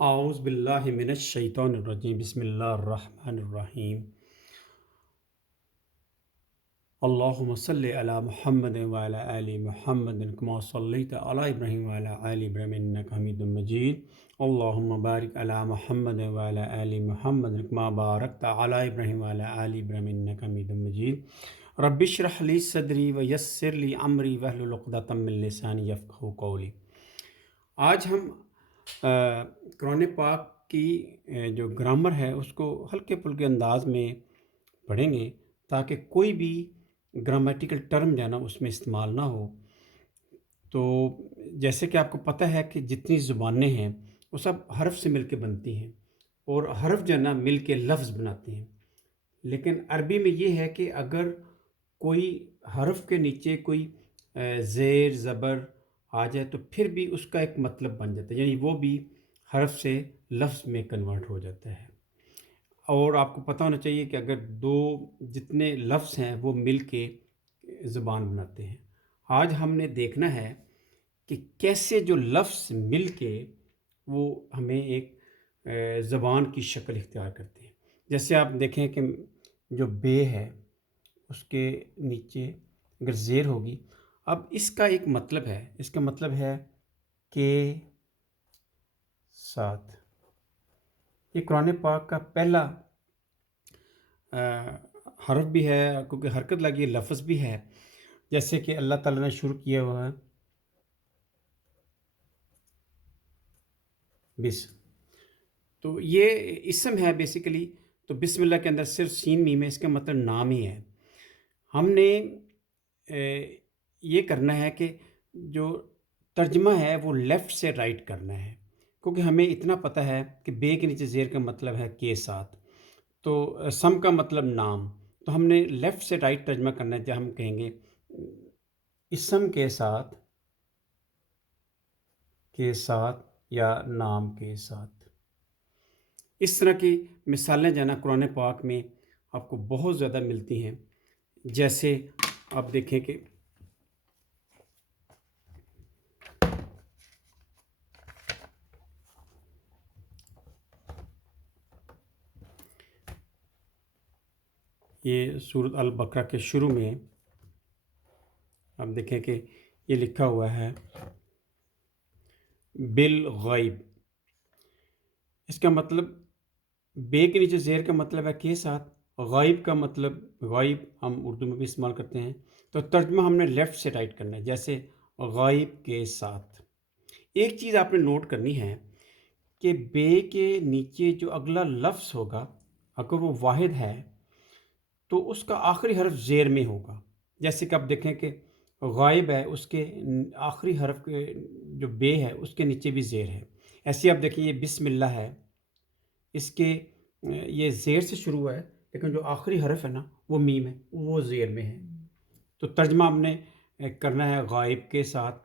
اعوذ باللہ من الشیطان الرجیم بسم اللہ الرحمن الرحیم اللہم صلی علی محمد وعلی آل محمد کما صلیت علی ابراہیم وعلی آل ابراہیم انک حمید مجید اللہم بارک علی محمد وعلی آل محمد کما بارکت علی ابراہیم وعلی آل ابراہیم انک حمید مجید رب اشرح لی صدری ویسر لی امری واحلل عقدۃ من لسانی یفقہوا قولی۔ آج ہم قرآن پاک کی جو گرامر ہے اس کو ہلکے پھلکے انداز میں پڑھیں گے تاکہ کوئی بھی گرامیٹیکل ٹرم جو ہے نا اس میں استعمال نہ ہو۔ تو جیسے کہ آپ کو پتہ ہے کہ جتنی زبانیں ہیں وہ سب حرف سے مل کے بنتی ہیں اور حرف جو ہے نا مل کے لفظ بناتے ہیں، لیکن عربی میں یہ ہے کہ اگر کوئی حرف کے نیچے کوئی زیر زبر آ جائے تو پھر بھی اس کا ایک مطلب بن جاتا ہے، یعنی وہ بھی حرف سے لفظ میں کنورٹ ہو جاتا ہے۔ اور آپ کو پتہ ہونا چاہیے کہ اگر دو جتنے لفظ ہیں وہ مل کے زبان بناتے ہیں۔ آج ہم نے دیکھنا ہے کہ کیسے جو لفظ مل کے وہ ہمیں ایک زبان کی شکل اختیار کرتے ہیں۔ جیسے آپ دیکھیں کہ جو بے ہے اس کے نیچے اگر زیر ہوگی، اب اس کا ایک مطلب ہے، اس کا مطلب ہے کہ ساتھ۔ یہ قرآن پاک کا پہلا حرف بھی ہے کیونکہ حرکت لگی ہے، لفظ بھی ہے، جیسے کہ اللہ تعالیٰ نے شروع کیا ہوا ہے بس، تو یہ اسم ہے بیسیکلی۔ تو بسم اللہ کے اندر صرف سین میم ہے، اس کا مطلب نام ہی ہے۔ ہم نے یہ کرنا ہے کہ جو ترجمہ ہے وہ لیفٹ سے رائٹ کرنا ہے، کیونکہ ہمیں اتنا پتہ ہے کہ بے کے نیچے زیر کا مطلب ہے کے ساتھ، تو سم کا مطلب نام، تو ہم نے لیفٹ سے رائٹ ترجمہ کرنا ہے۔ جب ہم کہیں گے اسم کے ساتھ یا نام کے ساتھ، اس طرح کی مثالیں جو ہے نا قرآن پاک میں آپ کو بہت زیادہ ملتی ہیں۔ جیسے آپ دیکھیں کہ یہ سورۃ البقرہ کے شروع میں آپ دیکھیں کہ یہ لکھا ہوا ہے بالغیب۔ اس کا مطلب بے کے نیچے زیر کا مطلب ہے کے ساتھ، غائب کا مطلب غائب ہم اردو میں بھی استعمال کرتے ہیں، تو ترجمہ ہم نے لیفٹ سے رائٹ کرنا ہے، جیسے غائب کے ساتھ۔ ایک چیز آپ نے نوٹ کرنی ہے کہ بے کے نیچے جو اگلا لفظ ہوگا اگر وہ واحد ہے تو اس کا آخری حرف زیر میں ہوگا۔ جیسے کہ آپ دیکھیں کہ غائب ہے، اس کے آخری حرف کے جو بے ہے اس کے نیچے بھی زیر ہے۔ ایسے ہی آپ دیکھیں یہ بسم اللہ ہے، اس کے یہ زیر سے شروع ہے لیکن جو آخری حرف ہے نا وہ میم ہے، وہ زیر میں ہے۔ تو ترجمہ ہم نے کرنا ہے غائب کے ساتھ۔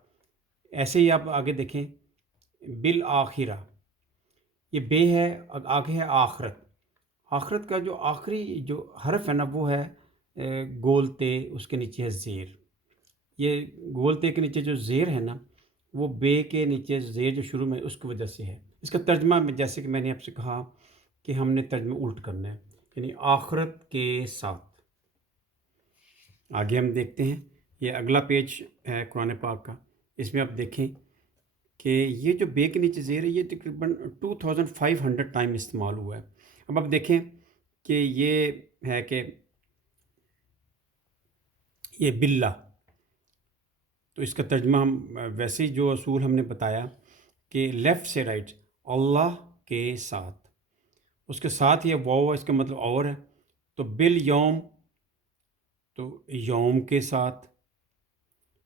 ایسے ہی آپ آگے دیکھیں بالآخرہ، یہ بے ہے، آگے ہے آخرت۔ آخرت کا جو آخری جو حرف ہے نا وہ ہے گول تے، اس کے نیچے ہے زیر۔ یہ گول تے کے نیچے جو زیر ہے نا وہ بے کے نیچے زیر جو شروع میں اس کی وجہ سے ہے۔ اس کا ترجمہ میں جیسے کہ میں نے آپ سے کہا کہ ہم نے ترجمہ الٹ کرنا ہے، یعنی آخرت کے ساتھ۔ آگے ہم دیکھتے ہیں، یہ اگلا پیج ہے قرآن پاک کا، اس میں آپ دیکھیں کہ یہ جو بے کے نیچے زیر ہے یہ تقریباً 2500 ٹائم استعمال ہوا ہے۔ اب آپ دیکھیں کہ یہ ہے کہ یہ باللہ، تو اس کا ترجمہ ہم ویسے ہی جو اصول ہم نے بتایا کہ لیفٹ سے رائٹ، اللہ کے ساتھ، اس کے ساتھ یہ واو ہے، اس کا مطلب اور ہے، تو بالیوم، تو یوم کے ساتھ۔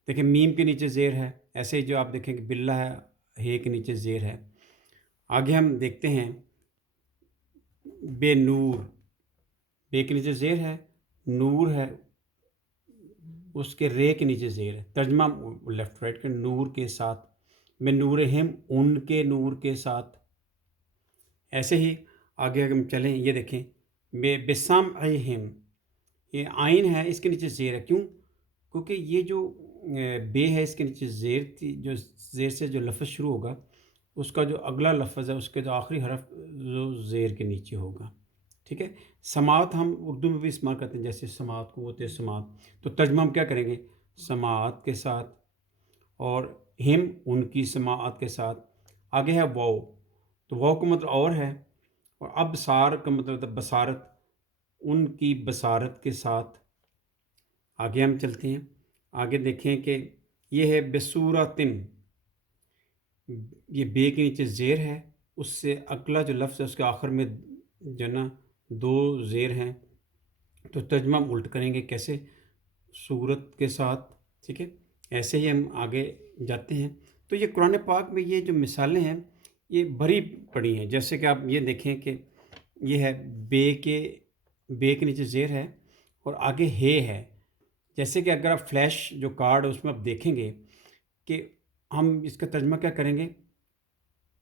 دیکھیں میم کے نیچے زیر ہے، ایسے ہی جو آپ دیکھیں کہ باللہ ہے، ہے کے نیچے زیر ہے۔ آگے ہم دیکھتے ہیں بے نور، بے کے نیچے زیر ہے، نور ہے، اس کے رے کے نیچے زیر ہے۔ ترجمہ لیفٹ رائٹ کے نور کے ساتھ، میں نورہم، ان کے نور کے ساتھ۔ ایسے ہی آگے اگر ہم چلیں، یہ دیکھیں بسمعہم، یہ آئین ہے، اس کے نیچے زیر ہے، کیوں؟ کیونکہ یہ جو بے ہے اس کے نیچے زیر تھی، جو زیر سے جو لفظ شروع ہوگا اس کا جو اگلا لفظ ہے اس کے جو آخری حرف جو زیر کے نیچے ہوگا، ٹھیک ہے۔ سماعت ہم اردو میں بھی استعمال کرتے ہیں، جیسے سماعت، قوت سماعت، تو ترجمہ ہم کیا کریں گے؟ سماعت کے ساتھ، اور ہم ان کی سماعت کے ساتھ، آگے ہے واو، تو واو کا مطلب اور ہے، اور ابصار کا مطلب بصارت، ان کی بصارت کے ساتھ۔ آگے ہم چلتے ہیں، آگے دیکھیں کہ یہ ہے بصورتن، یہ بے کے نیچے زیر ہے، اس سے اگلا جو لفظ ہے اس کے آخر میں جو ہے نا 2 زیر ہیں، تو ترجمہ ہم الٹ کریں گے کیسے؟ صورت کے ساتھ، ٹھیک ہے۔ ایسے ہی ہم آگے جاتے ہیں۔ تو یہ قرآن پاک میں یہ جو مثالیں ہیں یہ بھری پڑی ہیں، جیسے کہ آپ یہ دیکھیں کہ یہ ہے بے کے نیچے زیر ہے اور آگے ہے، جیسے کہ اگر آپ فلیش جو کارڈ اس میں آپ دیکھیں گے کہ ہم اس کا ترجمہ کیا کریں گے؟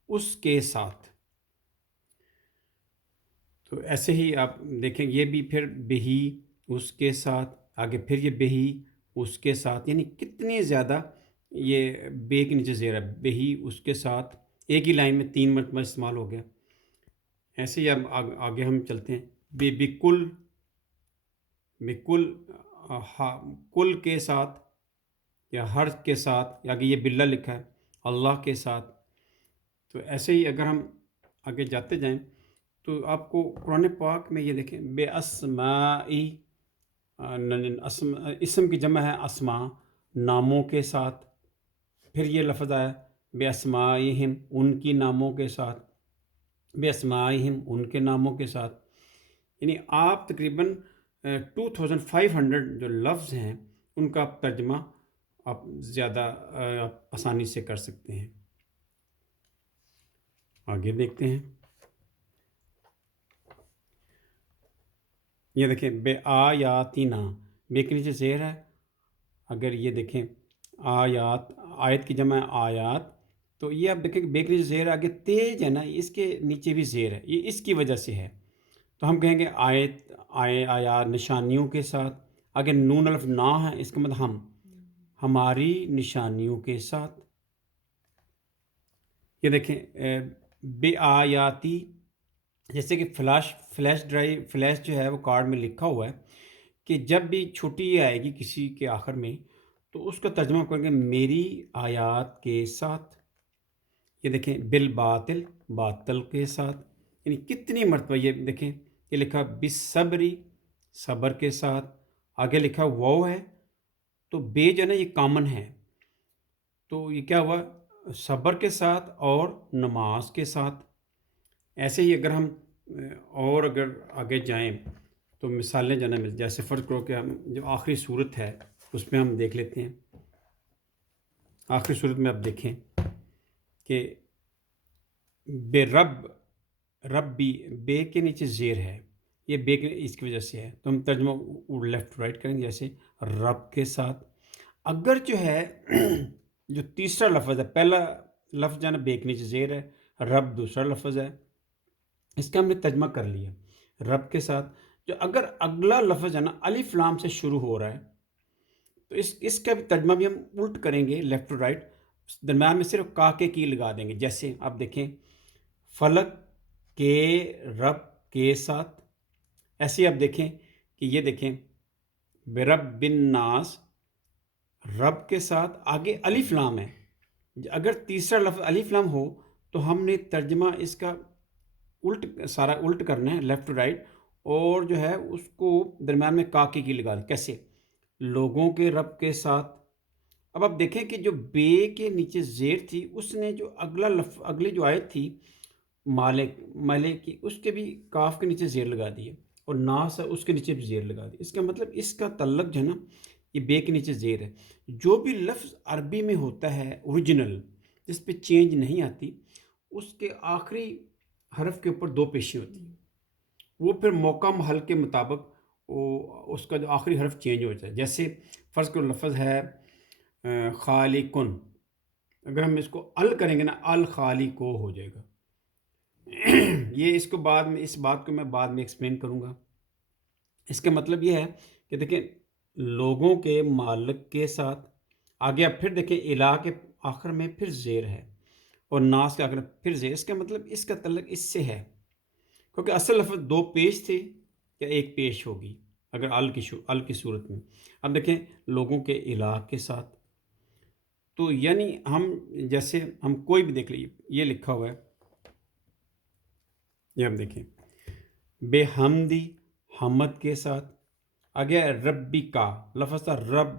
اس کے ساتھ۔ تو ایسے ہی آپ دیکھیں یہ بھی پھر بہی، اس کے ساتھ، آگے پھر یہ بہی، اس کے ساتھ، یعنی کتنی زیادہ یہ بے کے نیچے زیر ہے، بہی، اس کے ساتھ، ایک ہی لائن میں 3 مرتبہ استعمال ہو گیا۔ ایسے ہی اب آگے ہم چلتے ہیں، بکل، کل کے ساتھ، یا ہر کے ساتھ، یا آگے یہ بلّہ لکھا ہے، اللہ کے ساتھ۔ تو ایسے ہی اگر ہم آگے جاتے جائیں تو آپ کو قرآن پاک میں یہ دیکھیں، بے اسمائی، اسم کی جمع ہے اسما، ناموں کے ساتھ، پھر یہ لفظ آیا بے اسمائہم، ان کی ناموں کے ساتھ، بے اسمائہم، ان کے ناموں کے ساتھ، یعنی آپ تقریباً 2500 جو لفظ ہیں ان کا ترجمہ آپ زیادہ آسانی سے کر سکتے ہیں۔ آگے دیکھتے ہیں، یہ دیکھیں بے آیاتنا، بے کے نیچے زیر ہے، اگر یہ دیکھیں آیات، آیت کی جمع ہے آیات، تو یہ آپ دیکھیں کہ بے کے نیچے زیر ہے، آگے تیز ہے نا، اس کے نیچے بھی زیر ہے، یہ اس کی وجہ سے ہے، تو ہم کہیں گے آیات نشانیوں کے ساتھ، آگے نون الف نا ہے، اس کا مطلب ہماری نشانیوں کے ساتھ۔ یہ دیکھیں بے آیاتی، جیسے کہ فلیش جو ہے وہ کارڈ میں لکھا ہوا ہے کہ جب بھی چھٹی آئے گی کسی کے آخر میں تو اس کا ترجمہ کریں گے میری آیات کے ساتھ۔ یہ دیکھیں بالباطل، باطل کے ساتھ، یعنی کتنی مرتبہ یہ دیکھیں، یہ لکھا بالصبری، صبر کے ساتھ، آگے لکھا واو ہے، تو بے جو ہے نا یہ کامن ہے، تو یہ کیا ہوا؟ صبر کے ساتھ اور نماز کے ساتھ۔ ایسے ہی اگر ہم اور اگر آگے جائیں تو مثالیں جو ہے نا جیسے فرض کرو کہ ہم جو آخری صورت ہے اس میں ہم دیکھ لیتے ہیں۔ آخری صورت میں آپ دیکھیں کہ بے ربی، بے کے نیچے زیر ہے، یہ بے کے اس کی وجہ سے ہے، تو ہم ترجمہ لیفٹ رائٹ کریں گے، جیسے رب کے ساتھ۔ اگر جو ہے جو تیسرا لفظ ہے، پہلا لفظ جو ہے نا بے کے نیچے زیر ہے، رب دوسرا لفظ ہے، اس کا ہم نے ترجمہ کر لیا رب کے ساتھ، جو اگر اگلا لفظ ہے نا الف لام سے شروع ہو رہا ہے تو اس کا بھی ترجمہ بھی ہم الٹ کریں گے، لیفٹ ٹو رائٹ، درمیان میں صرف کاکے کی لگا دیں گے، جیسے آپ دیکھیں فلک کے رب کے ساتھ۔ ایسے آپ دیکھیں کہ یہ دیکھیں برب بن ناس، رب کے ساتھ، آگے الف لام ہے، اگر تیسرا لفظ الف لام ہو تو ہم نے ترجمہ اس کا سارا الٹ کرنا ہے، لیفٹ ٹو رائٹ، اور جو ہے اس کو درمیان میں کاکے کی لگا دیں، کیسے؟ لوگوں کے رب کے ساتھ۔ اب آپ دیکھیں کہ جو بے کے نیچے زیر تھی اس نے جو اگلی جو آیت تھی مالک کی، اس کے بھی کاف کے نیچے زیر لگا دی ہے، اور ناس ہے اس کے نیچے بھی زیر لگا دی۔ اس کا مطلب اس کا تعلق جو ہے نا یہ بے کے نیچے زیر ہے۔ جو بھی لفظ عربی میں ہوتا ہے اوریجنل، جس پہ چینج نہیں آتی، اس کے آخری حرف کے اوپر 2 پیشی ہوتی ہیں، وہ پھر موقع محل کے مطابق اس کا جو آخری حرف چینج ہو جاتا ہے۔ جیسے فرض کرو لفظ ہے خالقن، اگر ہم اس کو ال کریں گے نا الخالقو ہو جائے گا۔ یہ اس بات کو میں بعد میں ایکسپلین کروں گا۔ اس کا مطلب یہ ہے کہ دیکھیں لوگوں کے مالک کے ساتھ، آگے آپ پھر دیکھیں الہ کے آخر میں پھر زیر ہے، اور ناس کے آخر پھر زیر، اس کا مطلب اس کا تعلق اس سے ہے، کیونکہ اصل لفظ دو پیش تھے یا ایک پیش ہوگی اگر ال کی صورت میں۔ اب دیکھیں لوگوں کے الہ کے ساتھ، تو یعنی ہم جیسے ہم کوئی بھی دیکھ لیے، یہ لکھا ہوا ہے، یہ ہم دیکھیں بے حمدی، حمد کے ساتھ، آگے ربی کا لفظ تھا رب،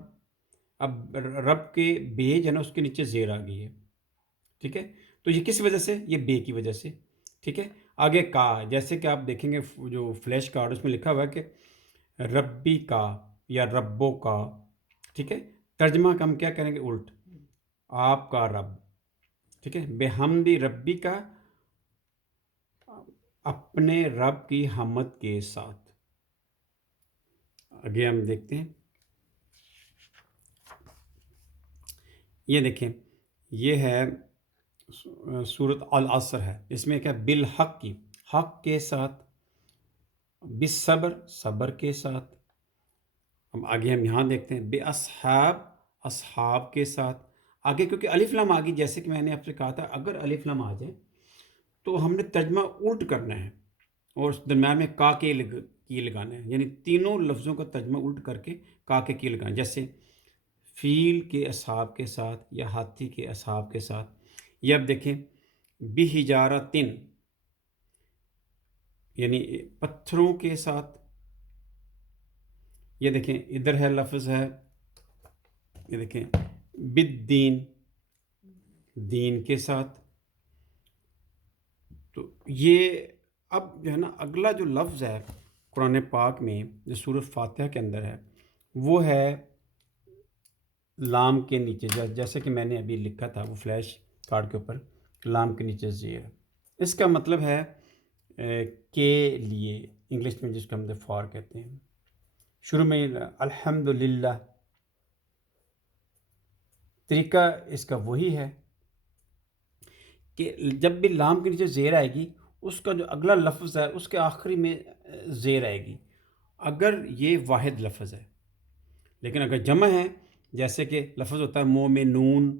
اب رب کے بے جو ہے نا اس کے نیچے زیر آ گئی ہے، ٹھیک ہے، تو یہ کس وجہ سے؟ یہ بے کی وجہ سے، ٹھیک ہے۔ آگے کا، جیسے کہ آپ دیکھیں گے جو فلیش کارڈ اس میں لکھا ہوا ہے کہ ربی کا یا ربوں کا، ٹھیک ہے، ترجمہ ہم کیا کریں گے؟ الٹ، آپ کا رب، ٹھیک ہے، بے حمدی ربی کا، اپنے رب کی حمد کے ساتھ۔ آگے ہم دیکھتے ہیں، یہ دیکھیں یہ ہے سورۃ العصر ہے، اس میں کیا بالحق کی، حق کے ساتھ، بالصبر، صبر کے ساتھ۔ ہم آگے ہم یہاں دیکھتے ہیں بے اصحاب، اصحاب کے ساتھ۔ آگے کیونکہ الف لام آ گئی، جیسے کہ میں نے آپ سے کہا تھا اگر الف لام آ جائے تو ہم نے ترجمہ الٹ کرنا ہے اور اس درمیان میں کا کے کی لگانا ہے، یعنی تینوں لفظوں کا ترجمہ الٹ کر کے کا کے کی لگانا ہے، جیسے فیل کے اصحاب کے ساتھ یا ہاتھی کے اصحاب کے ساتھ۔ یہ اب دیکھیں بحجارتن، یعنی پتھروں کے ساتھ۔ یہ دیکھیں ادھر ہے لفظ ہے، یہ دیکھیں بالدین، دین کے ساتھ۔ تو یہ اب جو ہے نا اگلا جو لفظ ہے قرآن پاک میں جو سورۃ فاتحہ کے اندر ہے وہ ہے لام کے نیچے، جیسے کہ میں نے ابھی لکھا تھا وہ فلیش کارڈ کے اوپر، لام کے نیچے زیر۔ اس کا مطلب ہے کے لیے، انگلش میں جس کو ہم فار کہتے ہیں۔ شروع میں الحمدللہ، طریقہ اس کا وہی ہے کہ جب بھی لام کے نیچے زیر آئے گی اس کا جو اگلا لفظ ہے اس کے آخری میں زیر آئے گی، اگر یہ واحد لفظ ہے۔ لیکن اگر جمع ہے، جیسے کہ لفظ ہوتا ہے مومنون،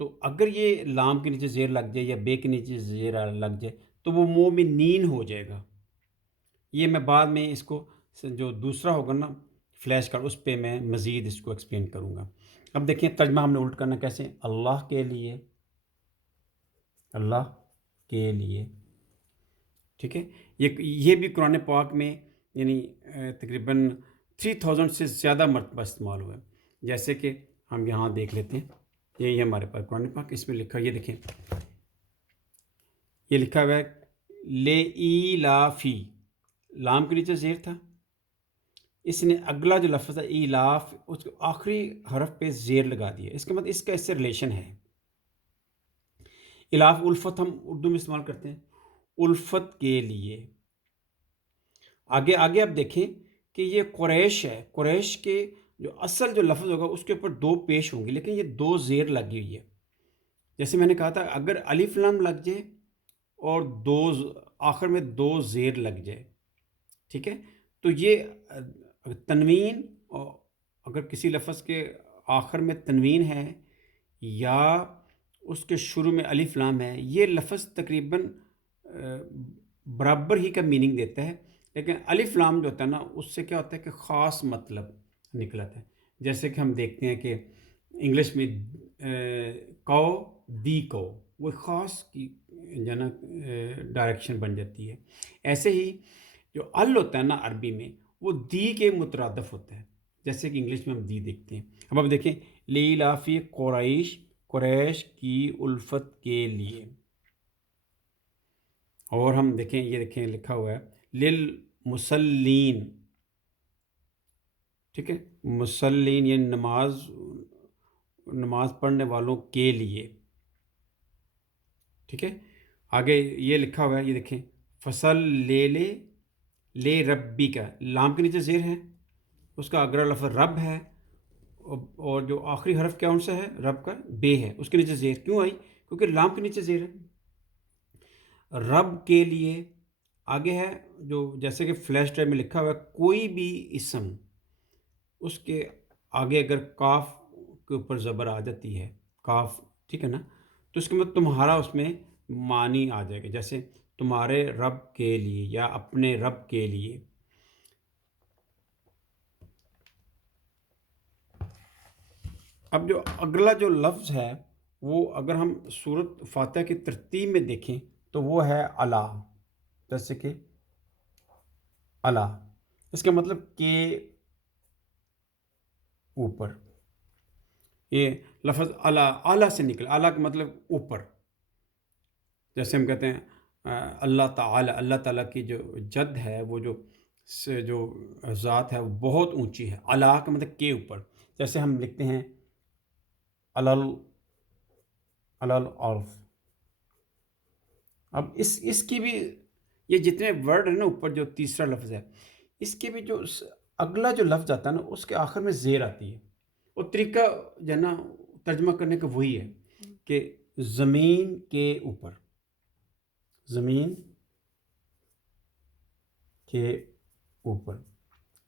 تو اگر یہ لام کے نیچے زیر لگ جائے یا بے کے نیچے زیر لگ جائے تو وہ مومنین ہو جائے گا۔ یہ میں بعد میں اس کو جو دوسرا ہوگا نا فلیش کارڈ اس پہ میں مزید اس کو ایکسپلین کروں گا۔ اب دیکھیں ترجمہ ہم نے الٹ کرنا کیسے، اللہ کے لیے، اللہ کے لیے، ٹھیک ہے۔ یہ بھی قرآن پاک میں یعنی تقریباً 3000 سے زیادہ مرتبہ استعمال ہوا ہے، جیسے کہ ہم یہاں دیکھ لیتے ہیں، یہ ہمارے پاس قرآن پاک، اس میں لکھا، یہ دیکھیں یہ لکھا ہوا ہے لے ایلافی، لام کے نیچے زیر تھا، اس نے اگلا جو لفظ ہے ایلاف اس کو آخری حرف پہ زیر لگا دیا، اس کا مطلب اس کا اس سے ریلیشن ہے۔ الاف الفت ہم اردو میں استعمال کرتے ہیں، الفت کے لیے۔ آگے آپ دیکھیں کہ یہ قریش ہے، قریش کے جو اصل جو لفظ ہوگا اس کے اوپر دو پیش ہوں گے، لیکن یہ دو زیر لگی ہوئی ہے۔ جیسے میں نے کہا تھا اگر الف لام لگ جائے اور آخر میں دو زیر لگ جائے، ٹھیک ہے، تو یہ تنوین، اگر کسی لفظ کے آخر میں تنوین ہے یا اس کے شروع میں الف لام ہے، یہ لفظ تقریباً برابر ہی کا میننگ دیتا ہے، لیکن الف لام جو ہوتا ہے نا اس سے کیا ہوتا ہے کہ خاص مطلب نکلتا ہے۔ جیسے کہ ہم دیکھتے ہیں کہ انگلش میں کو، دی کو، وہ خاص کی جو ہے نا ڈائریکشن بن جاتی ہے۔ ایسے ہی جو ال ہوتا ہے نا عربی میں وہ دی کے مترادف ہوتا ہے، جیسے کہ انگلش میں ہم دی دیکھتے ہیں۔ اب دیکھیں لیلافی قریش، قریش کی الفت کے لیے۔ اور ہم دیکھیں یہ دیکھیں لکھا ہوا ہے للمصلین، ٹھیک ہے، مسلین یعنی نماز پڑھنے والوں کے لیے، ٹھیک ہے۔ آگے یہ لکھا ہوا ہے، یہ دیکھیں فصل لے ربی کا، لام کے نیچے زیر ہے، اس کا اگلا لفظ رب ہے، اور جو آخری حرف کیا ان سے ہے رب کا، بے ہے، اس کے نیچے زیر کیوں آئی؟ کیونکہ لام کے نیچے زیر ہے، رب کے لیے۔ آگے ہے جو جیسے کہ فلیش ڈرائیو میں لکھا ہوا ہے کوئی بھی اسم، اس کے آگے اگر کاف کے اوپر زبر آ جاتی ہے، کاف، ٹھیک ہے نا، تو تو اس کے مطلب تمہارا اس میں معنی آ جائے گا، جیسے تمہارے رب کے لیے یا اپنے رب کے لیے۔ اب جو اگلا جو لفظ ہے وہ اگر ہم سورۃ فاتحہ کی ترتیب میں دیکھیں تو وہ ہے علا، جیسے کہ علا، اس کا مطلب کہ اوپر۔ یہ لفظ علا، اعلیٰ سے نکلا، اعلیٰ کا مطلب اوپر، جیسے ہم کہتے ہیں اللہ تعالی، اللہ تعالیٰ کی جو جد ہے، وہ جو ذات ہے وہ بہت اونچی ہے۔ علا کا مطلب کے اوپر، جیسے ہم لکھتے ہیں علل الارض۔ اب اس کی بھی، یہ جتنے ورڈ ہیں نا اوپر، جو تیسرا لفظ ہے، اس کے بھی جو اگلا جو لفظ آتا ہے نا اس کے آخر میں زیر آتی ہے، اور طریقہ جو ہے نا ترجمہ کرنے کا وہی ہے کہ زمین کے اوپر، زمین کے اوپر۔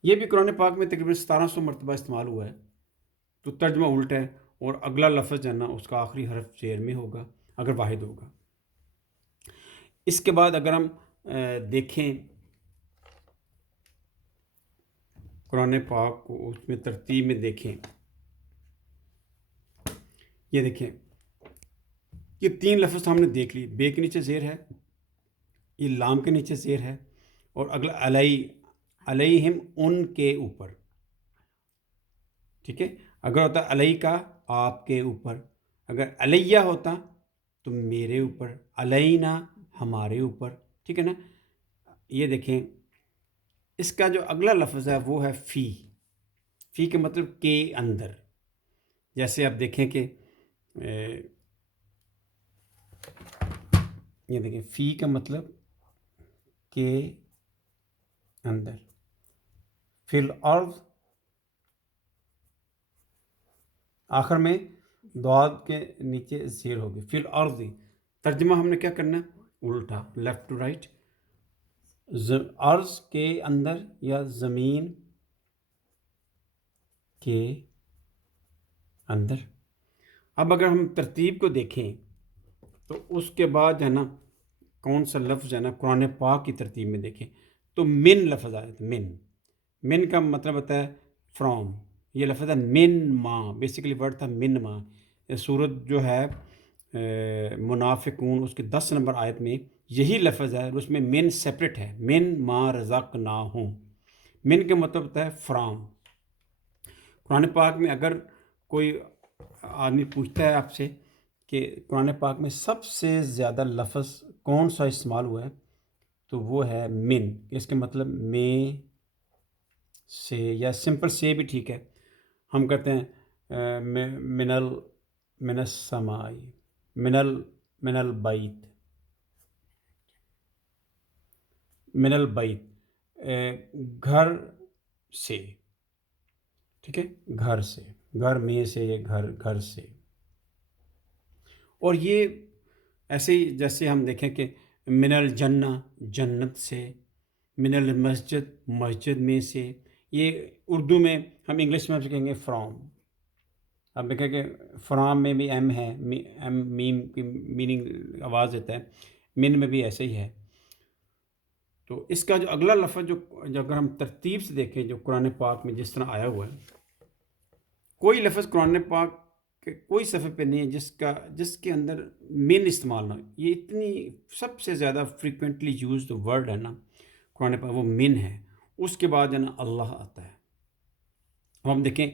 یہ بھی قرآن پاک میں تقریباً 1700 مرتبہ استعمال ہوا ہے، تو ترجمہ الٹا ہے، اور اگلا لفظ جو ہے نا اس کا آخری حرف زیر میں ہوگا اگر واحد ہوگا۔ اس کے بعد اگر ہم دیکھیں قرآن پاک کو، اس میں ترتیب میں دیکھیں، یہ دیکھیں، یہ 3 لفظ ہم نے دیکھ لی، بے کے نیچے زیر ہے، یہ لام کے نیچے زیر ہے، اور اگلا علیہم، ان کے اوپر، ٹھیک ہے۔ اگر ہوتا علیہ کا آپ کے اوپر، اگر علیہ ہوتا تو میرے اوپر، علینا ہمارے اوپر، ٹھیک ہے نا۔ یہ دیکھیں اس کا جو اگلا لفظ ہے وہ ہے فی کا مطلب کے اندر، جیسے آپ دیکھیں کہ یہ دیکھیں فی کا مطلب کے اندر، فی الارض، آخر میں دعاد کے نیچے زیر ہوگی، فی الارض۔ ترجمہ ہم نے کیا کرنا ہے؟ الٹا، لیفٹ ٹو رائٹ، ارض کے اندر یا زمین کے اندر۔ اب اگر ہم ترتیب کو دیکھیں تو اس کے بعد ہے نا کون سا لفظ ہے نا قرآن پاک کی ترتیب میں دیکھیں تو من لفظ آیا تھا، من کا مطلب ہوتا ہے فرام، یہ لفظ ہے من ما، بیسیکلی ورڈ تھا من ما۔ یہ سورت جو ہے منافقون، اس کے 10 نمبر آیت میں یہی لفظ ہے، اور اس میں من سیپریٹ ہے، من ما رزقناہم۔ من کا مطلب ہوتا ہے فرام۔ قرآن پاک میں اگر کوئی آدمی پوچھتا ہے آپ سے کہ قرآن پاک میں سب سے زیادہ لفظ کون سا استعمال ہوا ہے تو وہ ہے من، اس کے مطلب میں سے، یا سمپل سے بھی ٹھیک ہے، ہم کہتے ہیں من السماء، من البیت، من البیت، گھر سے، ٹھیک ہے، گھر سے، گھر میں سے، یا گھر سے۔ اور یہ ایسے ہی جیسے ہم دیکھیں کہ من الجنہ، جنت سے، من المسجد، مسجد میں سے۔ یہ اردو میں ہم انگلش میں کہیں گے فرام۔ اب دیکھیں کہ فرام میں بھی ایم ہے، ایم میم کی میننگ آواز دیتا ہے، من میں بھی ایسے ہی ہے۔ تو اس کا جو اگلا لفظ جو اگر ہم ترتیب سے دیکھیں جو قرآن پاک میں جس طرح آیا ہوا ہے، کوئی لفظ قرآن پاک کے کوئی صفحے پہ نہیں ہے جس کے اندر من استعمال نہ ہو۔ یہ اتنی سب سے زیادہ فریکوینٹلی یوزڈ ورڈ ہے نا قرآن پاک، وہ من ہے، اس کے بعد ہے نا اللہ آتا ہے۔ اب ہم دیکھیں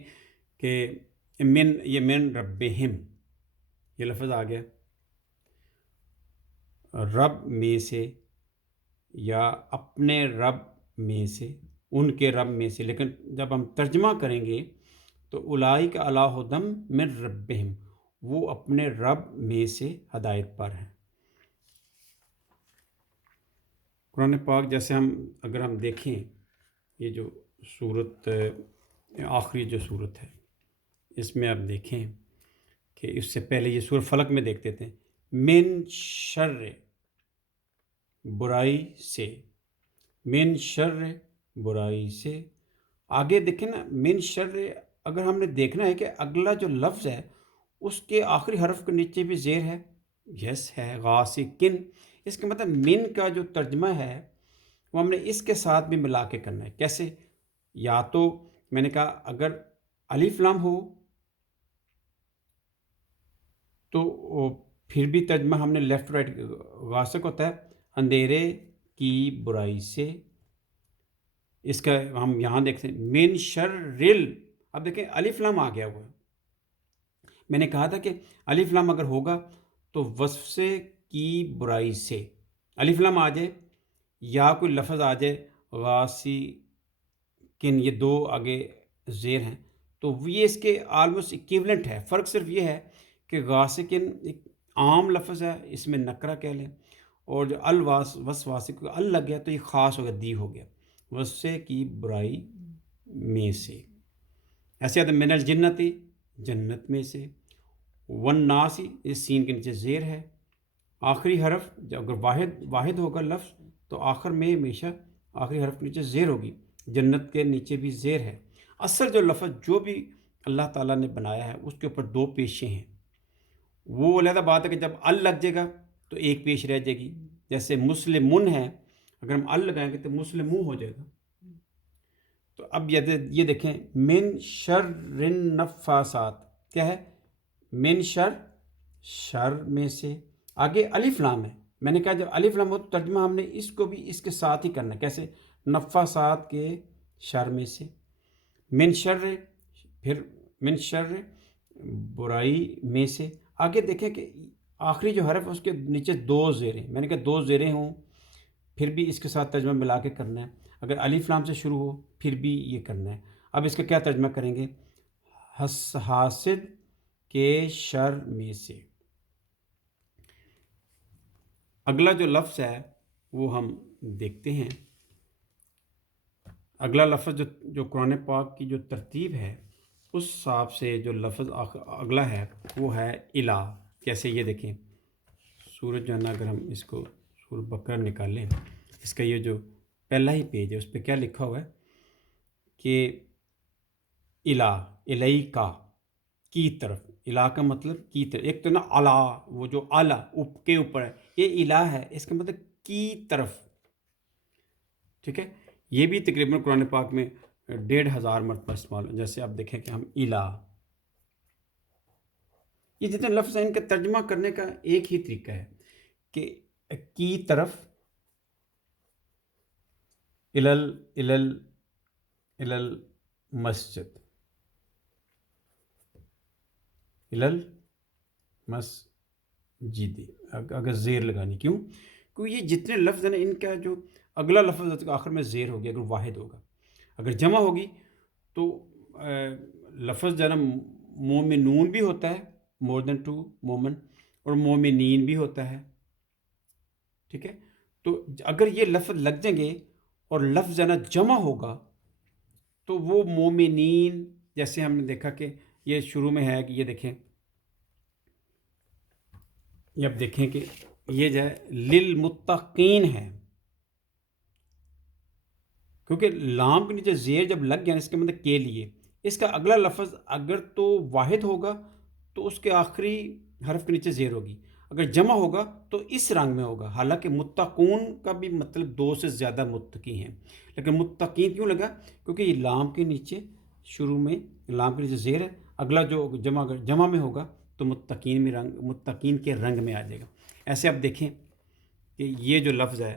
کہ یہ من ربہم، یہ لفظ آ گیا رب میں سے، یا اپنے رب میں سے، ان کے رب میں سے، لیکن جب ہم ترجمہ کریں گے تو اولئک علی ھدی من ربہم، وہ اپنے رب میں سے ہدایت پر ہیں۔ قرآن پاک جیسے اگر ہم دیکھیں یہ جو سورت آخری جو سورت ہے، اس میں آپ دیکھیں کہ اس سے پہلے یہ سورۃ فلق میں دیکھتے تھے من شر، برائی سے، من شر، برائی سے۔ آگے دیکھیں نا من شر، اگر ہم نے دیکھنا ہے کہ اگلا جو لفظ ہے اس کے آخری حرف کے نیچے بھی زیر ہے، یس ہے غاسقن، اس کا مطلب من کا جو ترجمہ ہے وہ ہم نے اس کے ساتھ بھی ملا کے کرنا ہے. کیسے؟ یا تو میں نے کہا اگر الف لام ہو تو پھر بھی ترجمہ ہم نے لیفٹ رائٹ، غاسق ہوتا ہے اندھیرے کی برائی سے. اس کا ہم یہاں دیکھتے ہیں من شرل. اب دیکھیں الف لام آ گیا ہوا ہے. میں نے کہا تھا کہ الف لام اگر ہوگا تو وصف سے کی برائی سے الف لام آ جائے یا کوئی لفظ آ جائے غاسی کن، یہ دو آگے زیر ہیں تو یہ اس کے آلموسٹ ایکویولنٹ ہے. فرق صرف یہ ہے کہ غاسقن ایک عام لفظ ہے، اس میں نکرہ کہہ لیں، اور جو واسق کو ال لگ گیا تو یہ خاص ہو گیا، دی ہو گیا، وصف کی برائی میں سے. ایسے آتا من الجنتی، جنت میں سے. والناسی، اس سین کے نیچے زیر ہے. آخری حرف جب اگر واحد ہوگا لفظ تو آخر میں ہمیشہ آخری حرف کے نیچے زیر ہوگی. جنت کے نیچے بھی زیر ہے. اصل جو لفظ جو بھی اللہ تعالیٰ نے بنایا ہے اس کے اوپر دو پیشیں ہیں. وہ علیحدہ بات ہے کہ جب ال لگ جائے گا تو ایک پیش رہ جائے گی. جیسے مسلمن ہے، اگر ہم ال لگائیں گے تو مسلموں ہو جائے گا. تو اب یہ دیکھیں من شر النفاسات کیا ہے؟ من شر میں سے. آگے الف لام ہے. میں نے کہا جب الف لام ہو تو ترجمہ ہم نے اس کو بھی اس کے ساتھ ہی کرنا ہے. کیسے؟ نفاسات کے شر میں سے. من شر، پھر من شر برائی میں سے. آگے دیکھیں کہ آخری جو حرف ہے اس کے نیچے دو زیریں. میں نے کہا دو زیریں ہوں پھر بھی اس کے ساتھ ترجمہ ملا کے کرنا ہے. اگر الف لام سے شروع ہو پھر بھی یہ کرنا ہے. اب اس کا کیا ترجمہ کریں گے؟ حاسد کے شر میں سے. اگلا جو لفظ ہے وہ ہم دیکھتے ہیں. اگلا لفظ جو قرآن پاک کی جو ترتیب ہے اس حساب سے جو لفظ اگلا ہے وہ ہے الہ. کیسے؟ یہ دیکھیں سورج جو ہے نا، اگر ہم اس کو سورہ بقرہ نکالیں، اس کا یہ جو پہلا ہی پیج ہے اس پہ کیا لکھا ہوا ہے کہ الہ، الیکا، کی طرف. الہ کا مطلب کی طرف. ایک تو نا اعلیٰ، وہ جو اعلیٰ کے اوپر ہے، یہ الہ ہے، اس کا مطلب کی طرف. ٹھیک ہے؟ یہ بھی تقریباً قرآن پاک میں 1500 مرتبہ استعمال. جیسے آپ دیکھیں کہ ہم الہ، یہ جتنے لفظ ہیں ان کا ترجمہ کرنے کا ایک ہی طریقہ ہے کہ کی طرف، الل مسجد، مسجد، اگر زیر لگانی. کیوں؟ کیونکہ یہ جتنے لفظ ہیں ان کا جو اگلا لفظ آخر میں زیر ہوگی اگر واحد ہوگا. اگر جمع ہوگی تو لفظ جو ہے نا مومنون بھی ہوتا ہے، مور دین 2 مومن، اور مومنین بھی ہوتا ہے. ٹھیک ہے؟ تو اگر یہ لفظ لگ جائیں گے اور لفظ ہے نا جمع ہوگا تو وہ مومنین، جیسے ہم نے دیکھا کہ یہ شروع میں ہے کہ یہ دیکھیں، یہ اب دیکھیں کہ یہ جو ہے للمتقین ہے، کیونکہ لام کے نیچے زیر جب لگ گیا اس کے مطلب کے لیے. اس کا اگلا لفظ اگر تو واحد ہوگا تو اس کے آخری حرف کے نیچے زیر ہوگی. اگر جمع ہوگا تو اس رنگ میں ہوگا. حالانکہ متقون کا بھی مطلب 2 سے زیادہ متقی ہیں، لیکن متقین کیوں لگا؟ کیونکہ یہ لام کے نیچے شروع میں لام کے نیچے زیر ہے. اگلا جو جمع میں ہوگا تو متقین کے رنگ میں آ جائے گا. ایسے آپ دیکھیں کہ یہ جو لفظ ہے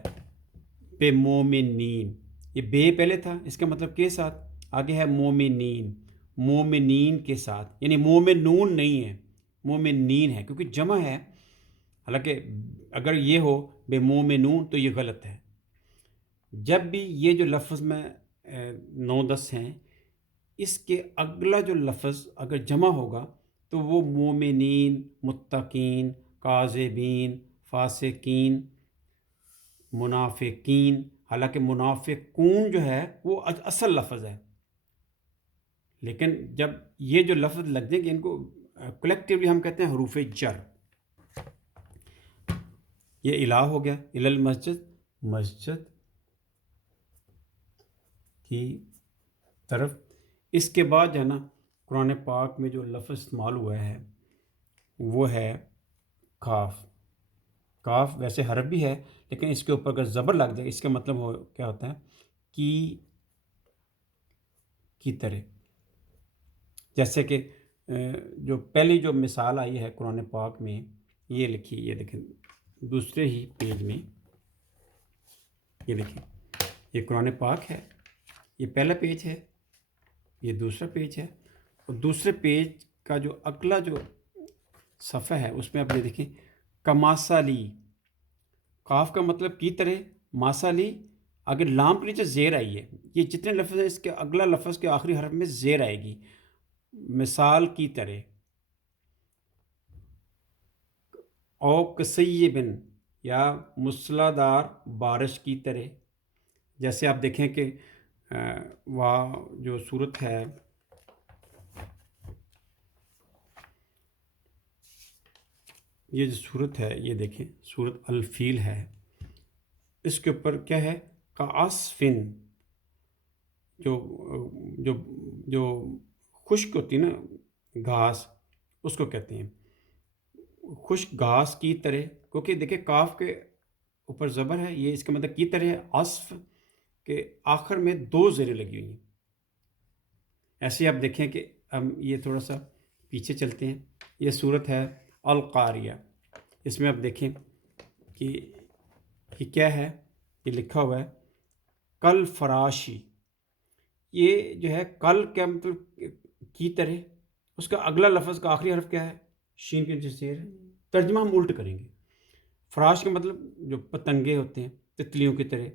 بے مومنین، یہ بے پہلے تھا، اس کا مطلب کے ساتھ. آگے ہے مومنین، مومنین کے ساتھ، یعنی مومنون نہیں ہے، مومنین ہے کیونکہ جمع ہے. حالانکہ اگر یہ ہو بے مومنون تو یہ غلط ہے. جب بھی یہ جو لفظ میں 9-10 ہیں اس کے اگلا جو لفظ اگر جمع ہوگا تو وہ مومنین، متقین، کاذبین، فاسقین، منافقین. حالانکہ منافقون جو ہے وہ اصل لفظ ہے، لیکن جب یہ جو لفظ لگ جائیں گے ان کو کلیکٹیولی ہم کہتے ہیں حروف جر. یہ الہ ہو گیا، المسجد، مسجد کی طرف. اس کے بعد جو ہے نا قرآن پاک میں جو لفظ استعمال ہوا ہے وہ ہے کاف. کاف ویسے حرف بھی ہے لیکن اس کے اوپر اگر زبر لگ جائے اس کا مطلب کیا ہوتا ہے کی طرح. جیسے کہ جو پہلی جو مثال آئی ہے قرآن پاک میں یہ لکھی، یہ دیکھیں دوسرے ہی پیج میں، یہ دیکھیں یہ قرآن پاک ہے، یہ پہلا پیج ہے، یہ دوسرا پیج ہے، اور دوسرے پیج کا جو اگلا جو صفحہ ہے اس میں آپ یہ دیکھیں کماسالی، کاف کا مطلب کی طرح، ماسالی اگر لام کے نیچے زیر آئی ہے، یہ جتنے لفظ ہیں اس کے اگلا لفظ کے آخری حرف میں زیر آئے گی. مثال کی طرح، او کسیبن یا مسلح دار بارش کی طرح. جیسے آپ دیکھیں کہ وہ جو صورت ہے یہ جو صورت ہے یہ دیکھیں صورت الفیل ہے، اس کے اوپر کیا ہے کعصفن، جو جو جو خشک ہوتی ہے نا گھاس، اس کو کہتے ہیں خشک گھاس کی طرح، کیونکہ دیکھیں کاف کے اوپر زبر ہے، یہ اس کا مطلب کی طرح ہے. عصف کے آخر میں 2 زیریں لگی ہوئی ہیں. ایسے آپ دیکھیں کہ ہم یہ تھوڑا سا پیچھے چلتے ہیں، یہ صورت ہے القاریہ، اس میں آپ دیکھیں کہ یہ کیا ہے، یہ لکھا ہوا ہے کل فراشی. یہ جو ہے کل کیا مطلب کی طرح، اس کا اگلا لفظ کا آخری حرف کیا ہے شین کے نیچے زیر ہے. ترجمہ ہم الٹ کریں گے. فراش کا مطلب جو پتنگے ہوتے ہیں، تتلیوں کی طرح،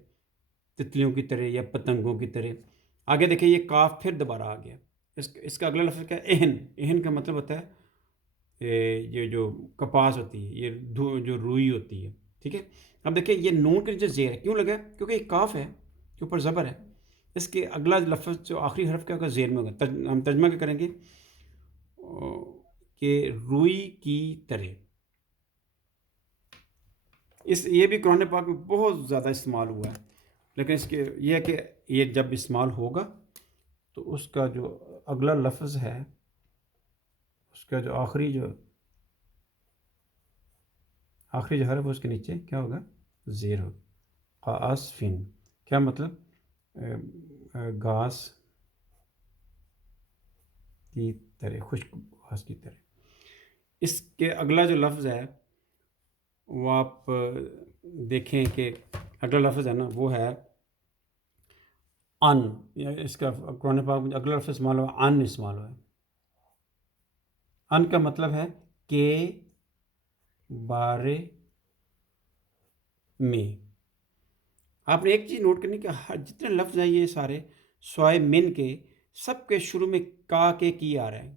تتلیوں کی طرح یا پتنگوں کی طرح. آگے دیکھیں یہ کاف پھر دوبارہ آ گیا، اس کا اگلا لفظ کیا ہے اہن. اہن کا مطلب ہوتا ہے یہ جو کپاس ہوتی ہے، یہ جو روئی ہوتی ہے. ٹھیک ہے، اب دیکھیں یہ نون کے نیچے زیر ہے، کیوں لگا؟ کیونکہ یہ کاف ہے کے اوپر زبر ہے. اس کے اگلا لفظ جو آخری حرف کیا ہوگا زیر میں ہوگا. ہم ترجمہ کیا کریں گے کہ روئی کی طرح. یہ بھی قرآن پاک میں بہت زیادہ استعمال ہوا ہے، لیکن اس کے یہ ہے کہ یہ جب استعمال ہوگا تو اس کا جو اگلا لفظ ہے اس کا جو آخری جو حرف اس کے نیچے کیا ہوگا زیر ہوگا. قاصفن کیا مطلب گھاس کی طرح، خشک گھاس کی طرح. اس کے اگلا جو لفظ ہے وہ آپ دیکھیں کہ اگلا لفظ ہے نا وہ ہے ان. اس کا قرآن پاک میں اگلا لفظ استعمال ہوا ان استعمال ہوا ہے. ان کا مطلب ہے کے بارے میں. آپ نے ایک چیز نوٹ کرنی کہ جتنے لفظ ہیں یہ سارے سوائے من کے سب کے شروع میں کا کے کی آ رہا ہے.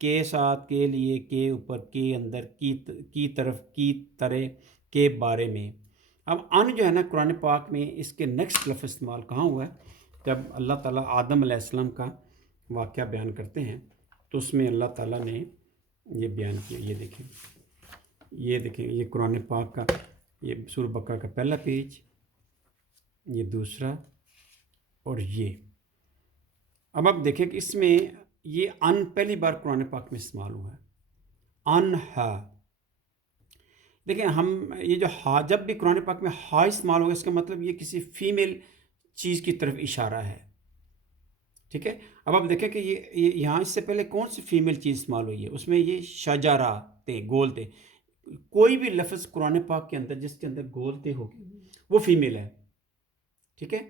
کے ساتھ، کے لیے، کے اوپر، کے اندر، کی طرف، کی طرح، کے بارے میں. اب ان جو ہے نا قرآن پاک میں اس کے نیکسٹ لفظ استعمال کہاں ہوا ہے؟ جب اللہ تعالیٰ آدم علیہ السلام کا واقعہ بیان کرتے ہیں تو اس میں اللہ تعالیٰ نے یہ بیان کیا. یہ دیکھیں یہ قرآن پاک کا یہ سورہ بقرہ کا پہلا پیج، یہ دوسرا، اور یہ. اب آپ دیکھیں کہ اس میں یہ ان پہلی بار قرآن پاک میں استعمال ہوا ہے. ان ہا. دیکھیں ہم یہ جو ہا جب بھی قرآن پاک میں ہا استعمال ہوگا اس کا مطلب یہ کسی فیمیل چیز کی طرف اشارہ ہے. ٹھیک ہے، اب آپ دیکھیں کہ یہ یہاں اس سے پہلے کون سی فیمیل چیز استعمال ہوئی ہے؟ اس میں یہ شجرہ تھے، گول تھے. کوئی بھی لفظ قرآن پاک کے اندر جس کے اندر گول تھے ہوگی وہ فیمیل ہے. ٹھیک ہے،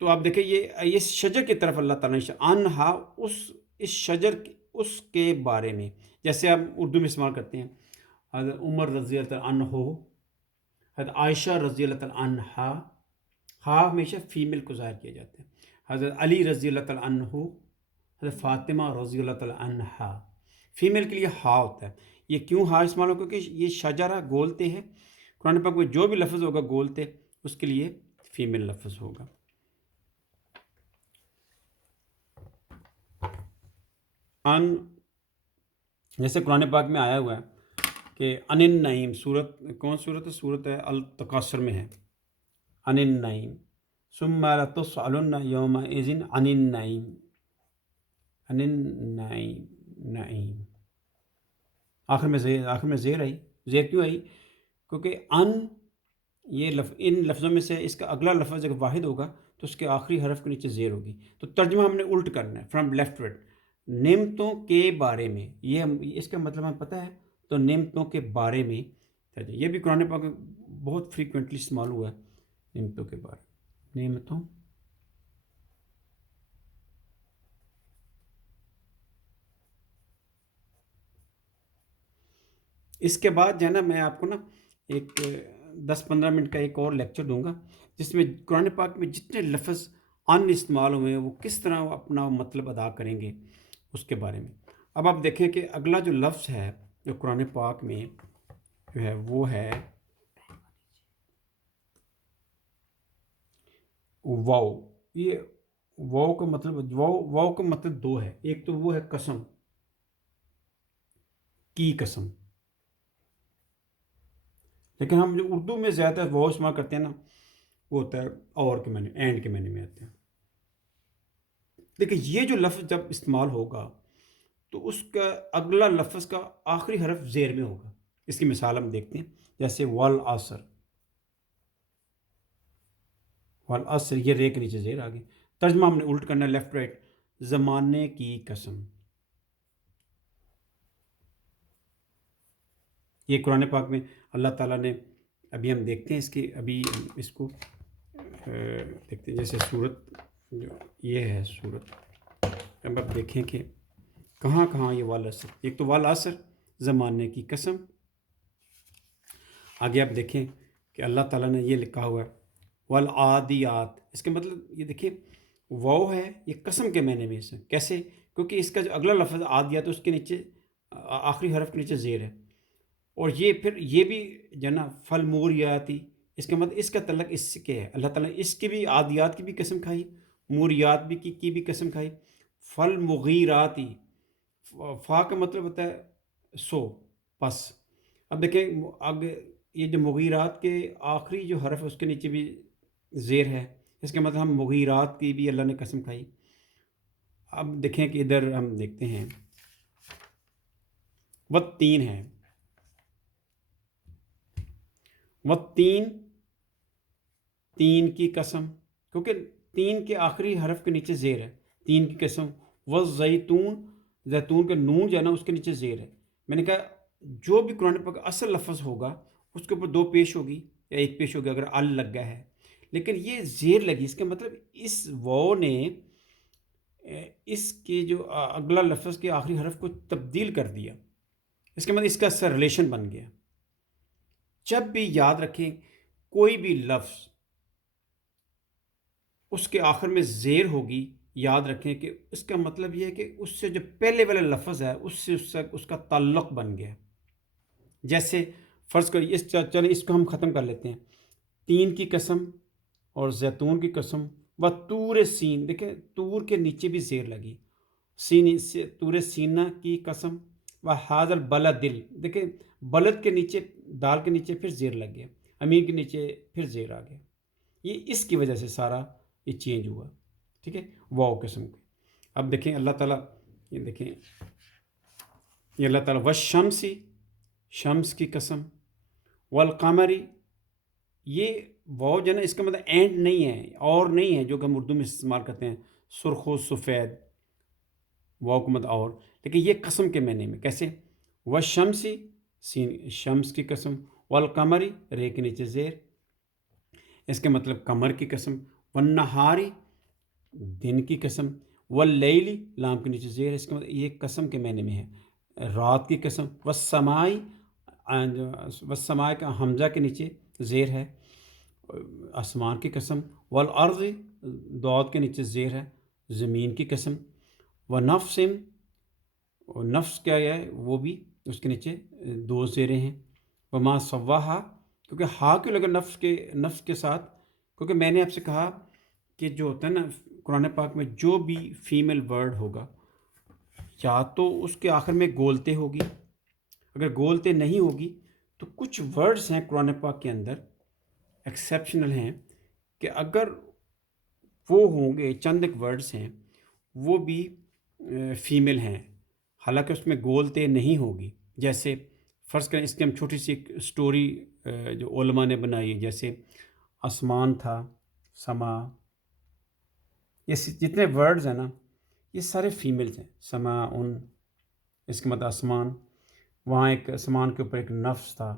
تو آپ دیکھیں یہ شجر کی طرف اللہ تعالیٰ نے انہا اس شجر اس کے بارے میں. جیسے آپ اردو میں استعمال کرتے ہیں حضرت عمر رضی اللہ تعالیٰ عنہ، حضرت عائشہ رضی اللہ تعالیٰ عنہا. ہا ہمیشہ فیمیل کو ظاہر کیا جاتا ہے. حضرت علی رضی اللہ تعالیٰ عنہ، حضرت فاطمہ رضی اللہ تعالیٰ عنہا. فیمیل کے لیے ہا ہوتا ہے. یہ کیوں ہا استعمال ہو؟ کیونکہ یہ شجرہ گولتے ہے. قرآن پاک میں جو بھی لفظ ہوگا گولتے اس کے لیے فیمیل لفظ ہوگا. ان جیسے قرآن پاک میں آیا ہوا ہے کہ ان النعیم، صورت کون صورت ہے؟ صورت ہے التکاثر میں ہے. ان النعیم ثم لتسألن یومئذ عن النعیم. ان النعیم، نعیم آخر میں زیر آئی. زیر کیوں آئی؟ کیونکہ ان یہ ان لفظوں میں سے اس کا اگلا لفظ اگر واحد ہوگا تو اس کے آخری حرف کے نیچے زیر ہوگی. تو ترجمہ ہم نے الٹ کرنا ہے فرام لیفٹ ٹو رائٹ. نعمتوں کے بارے میں یہ اس کا مطلب ہمیں پتہ ہے. تو نعمتوں کے بارے میں یہ بھی قرآن پاک میں بہت فریکوینٹلی استعمال ہوا ہے. نعمتوں کے بارے میں، نعمتوں اس کے بعد جو ہے نا میں آپ کو نا ایک 10-15 منٹ کا ایک اور لیکچر دوں گا جس میں قرآن پاک میں جتنے لفظ ان استعمال ہوئے ہیں وہ کس طرح وہ اپنا مطلب ادا کریں گے اس کے بارے میں. اب آپ دیکھیں کہ اگلا جو لفظ ہے جو قرآن پاک میں جو ہے وہ ہے واو. یہ واو کا مطلب واو کا مطلب دو ہے. ایک تو وہ ہے قسم کی قسم، لیکن ہم جو اردو میں زیادہ واو استعمال کرتے ہیں نا وہ ہوتا ہے اور کے معنی، اینڈ کے معنی میں آتے ہیں. لیکن یہ جو لفظ جب استعمال ہوگا تو اس کا اگلا لفظ کا آخری حرف زیر میں ہوگا. اس کی مثال ہم دیکھتے ہیں جیسے والعصر. والعصر یہ رے کے نیچے زیر آ گئی. ترجمہ ہم نے الٹ کرنا ہے لیفٹ رائٹ. زمانے کی قسم. یہ قرآن پاک میں اللہ تعالیٰ نے ابھی ہم دیکھتے ہیں اس کی ابھی اس کو دیکھتے ہیں جیسے صورت جو یہ ہے صورت. اب آپ دیکھیں کہ کہاں کہاں یہ والعصر. ایک تو والعصر زمانے کی قسم. آگے آپ دیکھیں کہ اللہ تعالیٰ نے یہ لکھا ہوا ہے والعادیات. اس کا مطلب یہ دیکھیں واو ہے یہ قسم کے معنی میں سے. کیسے؟ کیونکہ اس کا جو اگلا لفظ عادیات اس کے نیچے آخری حرف کے نیچے زیر ہے. اور یہ پھر یہ بھی جو ہے نا فالموریاتی. اس کا مطلب اس کا تعلق اس کے ہے. اللہ تعالیٰ نے اس کی بھی عادیات کی بھی قسم کھائی، موریات بھی کی بھی قسم کھائی. فالمغیراتی، فا کا مطلب ہوتا ہے سو پس. اب دیکھیں آگے یہ جو مغیرات کے آخری جو حرف ہے اس کے نیچے بھی زیر ہے. اس کا مطلب ہم مغیرات کی بھی اللہ نے قسم کھائی. اب دیکھیں کہ ادھر ہم دیکھتے ہیں والتین ہے. والتین، تین کی قسم، کیونکہ تین کے آخری حرف کے نیچے زیر ہے. تین کی قسم. والزیتون، زیتون کا نون جو ہے نا اس کے نیچے زیر ہے. میں نے کہا جو بھی قرآن پاک اصل لفظ ہوگا اس کے اوپر دو پیش ہوگی یا ایک پیش ہوگی اگر ال لگ گیا ہے، لیکن یہ زیر لگی. اس کا مطلب اس واو نے اس کے جو اگلا لفظ کے آخری حرف کو تبدیل کر دیا. اس کا مطلب اس کا سر ریلیشن بن گیا. جب بھی یاد رکھیں کوئی بھی لفظ اس کے آخر میں زیر ہوگی، یاد رکھیں کہ اس کا مطلب یہ ہے کہ اس سے جو پہلے والا لفظ ہے اس سے اس کا تعلق بن گیا. جیسے فرض کر چلیں اس کو ہم ختم کر لیتے ہیں. تین کی قسم اور زیتون کی قسم و طور سین. دیکھیں طور کے نیچے بھی زیر لگی. سین سے طور سینہ کی قسم و حاضر بلد دل. دیکھیں بلد کے نیچے دال کے نیچے پھر زیر لگ گیا، امیر کے نیچے پھر زیر آ گیا. یہ اس کی وجہ سے سارا یہ چینج ہوا. ٹھیک ہے، واو قسم کے. اب دیکھیں اللہ تعالیٰ، یہ دیکھیں یہ اللہ تعالیٰ والشمسی، شمس کی قسم، والقمری. یہ واو جو ہے نا اس کا مطلب اینڈ نہیں ہے اور نہیں ہے جو کہ ہم اردو میں استعمال کرتے ہیں سرخ و سفید. واو کا مطلب اور، لیکن یہ قسم کے معنی میں. کیسے؟ والشمسی، سین شمس کی قسم، والقمری رے کے نیچے زیر. اس کا مطلب قمر کی قسم. والنہاری دن کی قسم. واللیلی لام کے نیچے زیر. اس کا مطلب یہ قسم کے معنی میں ہے رات کی قسم. والسمائی، والسمائی کا حمزہ کے نیچے زیر ہے آسمان کی قسم. والارض دعوت کے نیچے زیر ہے زمین کی قسم. ونفس، نفس کیا ہے وہ بھی اس کے نیچے دو زیریں ہیں. وما سواہا، کیونکہ ہا کیوں لگا نفس کے ساتھ؟ کیونکہ میں نے آپ سے کہا کہ جو ہوتا ہے نا قرآن پاک میں جو بھی فیمیل ورڈ ہوگا یا تو اس کے آخر میں گولتے ہوگی، اگر گولتے نہیں ہوگی تو کچھ ورڈز ہیں قرآن پاک کے اندر ایکسیپشنل ہیں کہ اگر وہ ہوں گے، چند ایک ورڈز ہیں وہ بھی فیمیل ہیں حالانکہ اس میں گولتے نہیں ہوگی. جیسے فرض کریں اس کی ہم چھوٹی سی ایک اسٹوری جو علماء نے بنائی ہے، جیسے آسمان تھا، سما، یہ جتنے ورڈز ہیں نا یہ سارے فیمیلز ہیں. سما ان، اس کا مطلب آسمان. وہاں ایک آسمان کے اوپر ایک نفس تھا،